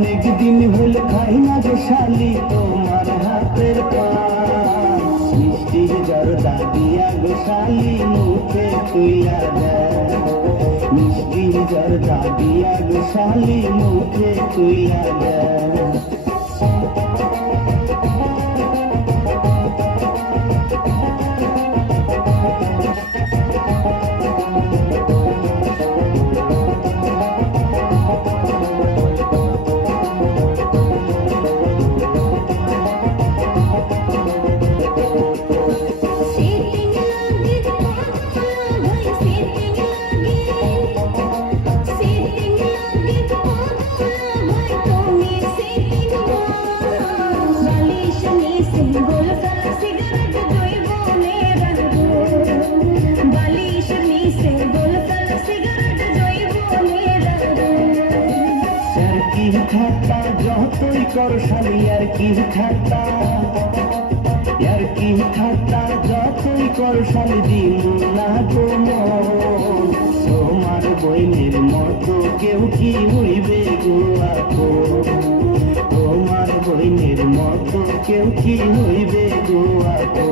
অনেক দিন হল খাই না গো শালি তোমার হাতের পান, মিষ্টি জর্দা দিয়া গো শালি মুখে তুইলা দেয়, মিষ্টি জর্দা দিয়া গো শালি মুখে তুইলা দেয়। যতই কর শালি আর কি ঠাট্টা, আর কি ঠাট্টা যতই কর শালি দিল না গো মন, তোমার বইনের মতো কেউ কি হইবে গো আপন, তোমার বইনের মতো কেউ কি হইবে গো আপন।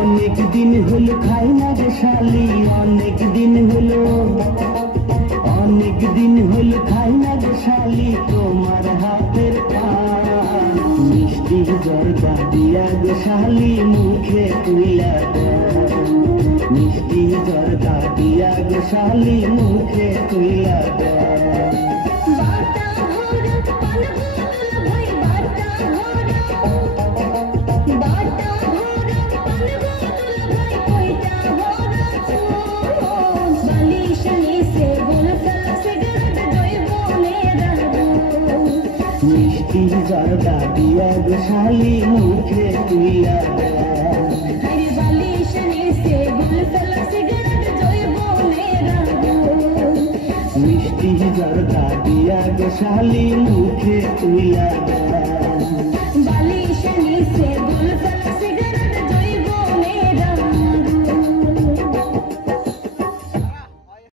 অনেক দিন হলো খাই না গো শালি, অনেক দিন হলো, অনেক দিন হলো খাই না গো শালি তোমার হাতের পান, মিষ্টি জর্দা দিয়া গো শালি মুখে তুইলা দেয়, মিষ্টি জর্দা দিয়া গো শালি মুখে তুইলা দেয়। মিষ্টি জর্দা দিয়া গো শালি মুখে তুইলা দেয়, মিষ্টি জর্দা দিয়া গো শালি মুখে তুইলা দেয়।